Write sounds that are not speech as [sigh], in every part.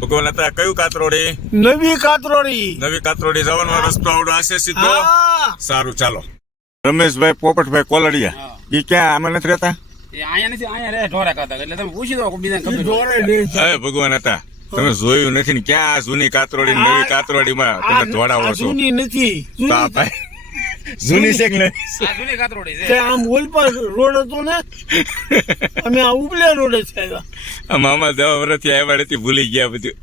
ભગવાન હતા કયું કાતરોડી નવી કાતરોડી નવી કાતરોડી જવાનો રસ્તો આવડો હશે સીધો? સારું ચાલો. રમેશભાઈ પોપટભાઈ કોલડિયા. એ ક્યાં આમાં નથી રહેતા? ભગવાન હતા. તમે જોયું નથી ને ક્યાં જૂની કાતરોડી નવી નવી કાતરોડીમાં તમે આ છો? નથી. તો જૂની આ ભાઈ જૂની છે. કે આ જૂની કાતરોડી છે. આમ ઓલપા રોડ હતો ને અમે આ ઉપલે રોડે છે આવ્યા આ મામા દવા વર્ષથી આવ્યા નથી ભૂલી ગયા બધું.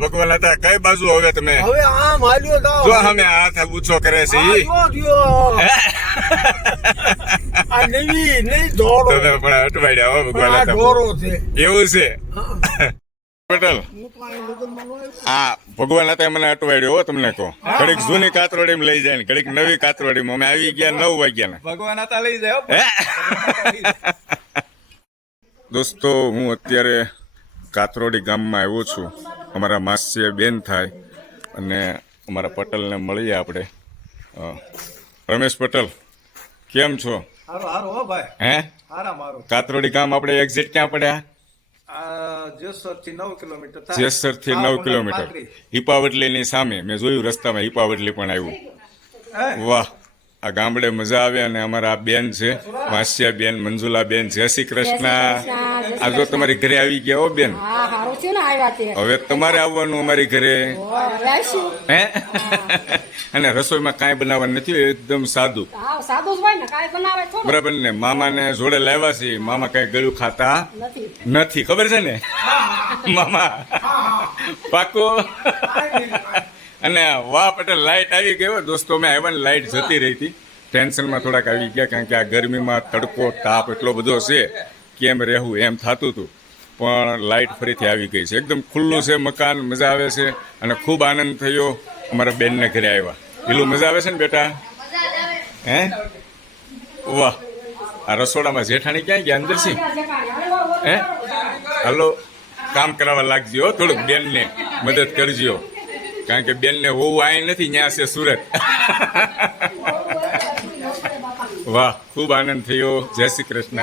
ભગવાન હતા. કઈ બાજુ હવે તમે? હવે આમ હાલ્યો તો. જો અમે હાથ ઊંચો કરે છે ઈ. આ. નવી નહીં દોડો. તમે પણ અટવાડ્યા હો ભગવાન હતા. એવું છે? હા. પટેલ હું ન ભગવાન હતા મને અટવાડ્યો હો તમને કહો. ઘડીક જૂની કાતરોડી લઈ જાય ને ઘડીક નવી કાતરોડી અમે આવી ગયા નવ વાગ્યા ભગવાન હતા લઈ જાય દોસ્તો હું અત્યારે કાતરોડી ગામમાં આવ્યો છું. અમારા માસીએ બેન થાય અને અમારા પટેલને મળીએ આપણે. રમેશ પટેલ કેમ છો? હો કાતરોડી ગામ આપણે એક્ઝિટ ક્યાં પડ્યા? જેસરથી નવ કિલોમીટર જેસરથી નવ કિલોમીટર. પાંત્રીસ. હિપાવટલીની સામે. મેં જોયું રસ્તામાં હિપાવટલી પણ આવ્યું. વાહ. આ ગામડે મજા આવે અને અમારા આ બેન છે વાસ્યા બેન મંજુલા બેન જય શ્રી કૃષ્ણ. આ જો તમારી ઘરે આવી ગયા હો બેન. હવે તમારે આવવાનું અમારી ઘરે. હે અને રસોઈમાં કાંઈ બનાવવાનું નથી એકદમ સાદું. હા સાદું જ હોય ને કાંઈ બરાબર ને મામાને જોડે લાવ્યા છે મામા કાંઈ ગળ્યું ખાતા નથી. નથી ખબર છે ને? મામા પાકો અને વાહ, પટેલ લાઇટ આવી ગયો દોસ્તો, મેં આવ્યા ને લાઇટ જતી રહી હતી. ટેન્શનમાં થોડાક આવી ગયા, કારણ કે આ ગરમીમાં તડકો, તાપ એટલો બધો છે કેમ રહેવું, એમ થતું હતું. પણ લાઇટ ફરીથી આવી ગઈ છે. એકદમ ખુલ્લું છે મકાન, મજા આવે છે અને ખૂબ આનંદ થયો અમારા બેનને ઘરે આવ્યા. પેલું મજા આવે છે ને બેટા? હે? વાહ. આ રસોડામાં જેઠાણી ક્યાં ગયા? અંદર છે? હે? હલો, કામ કરાવવા લાગજો થોડુંક, બેનને મદદ કરજો કારણ કે બેનને હોવું આય નથી ત્યાં છે સુરત. [laughs] વાહ ખૂબ આનંદ થયો. જય શ્રી કૃષ્ણ.